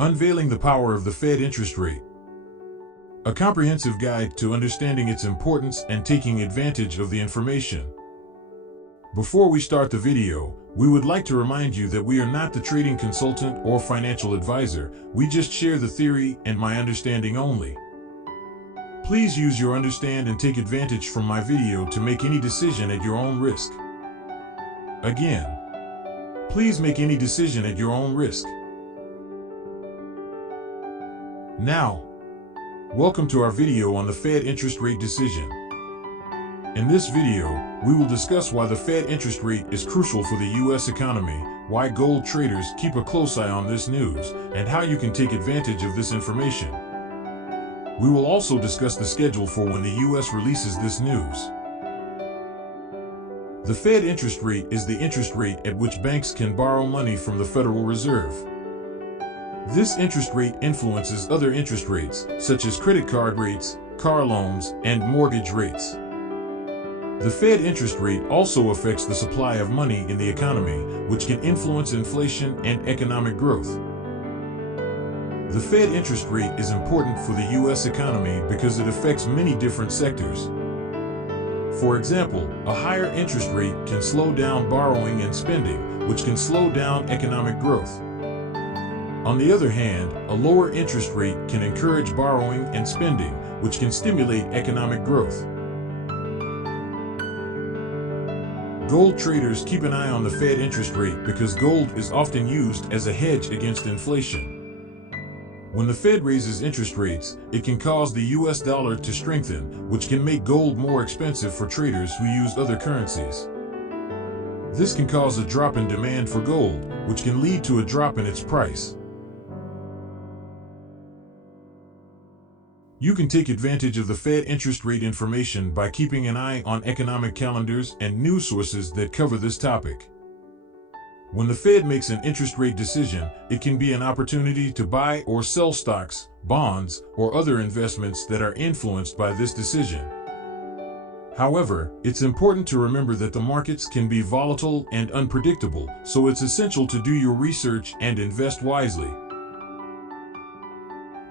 Unveiling the Power of the Fed Interest Rate. A comprehensive guide to understanding its importance and taking advantage of the information. Before we start the video, we would like to remind you that we are not the trading consultant or financial advisor. We just share the theory and my understanding only. Please use your understand and take advantage from my video to make any decision at your own risk. Again, please make any decision at your own risk. Now, welcome to our video on the Fed interest rate decision. In this video, we will discuss why the Fed interest rate is crucial for the U.S. economy, why gold traders keep a close eye on this news, and how you can take advantage of this information. We will also discuss the schedule for when the U.S. releases this news. The Fed interest rate is the interest rate at which banks can borrow money from the Federal Reserve. This interest rate influences other interest rates, such as credit card rates, car loans, and mortgage rates. The Fed interest rate also affects the supply of money in the economy, which can influence inflation and economic growth. The Fed interest rate is important for the U.S. economy because it affects many different sectors. For example, a higher interest rate can slow down borrowing and spending, which can slow down economic growth. On the other hand, a lower interest rate can encourage borrowing and spending, which can stimulate economic growth. Gold traders keep an eye on the Fed interest rate because gold is often used as a hedge against inflation. When the Fed raises interest rates, it can cause the US dollar to strengthen, which can make gold more expensive for traders who use other currencies. This can cause a drop in demand for gold, which can lead to a drop in its price. You can take advantage of the Fed interest rate information by keeping an eye on economic calendars and news sources that cover this topic. When the Fed makes an interest rate decision, it can be an opportunity to buy or sell stocks, bonds, or other investments that are influenced by this decision. However, it's important to remember that the markets can be volatile and unpredictable, so it's essential to do your research and invest wisely.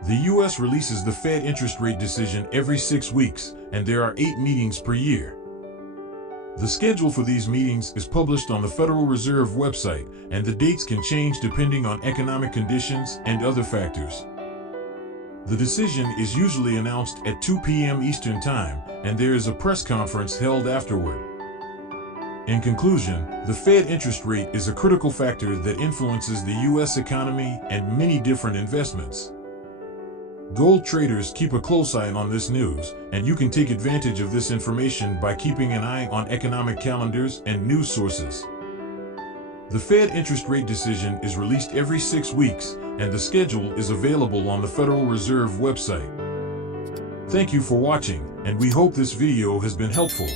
The U.S. releases the Fed interest rate decision every 6 weeks, and there are 8 meetings per year. The schedule for these meetings is published on the Federal Reserve website, and the dates can change depending on economic conditions and other factors. The decision is usually announced at 2 p.m. Eastern Time, and there is a press conference held afterward. In conclusion, the Fed interest rate is a critical factor that influences the U.S. economy and many different investments. Gold traders keep a close eye on this news, and you can take advantage of this information by keeping an eye on economic calendars and news sources. The Fed interest rate decision is released every 6 weeks, and the schedule is available on the Federal Reserve website. Thank you for watching, and we hope this video has been helpful.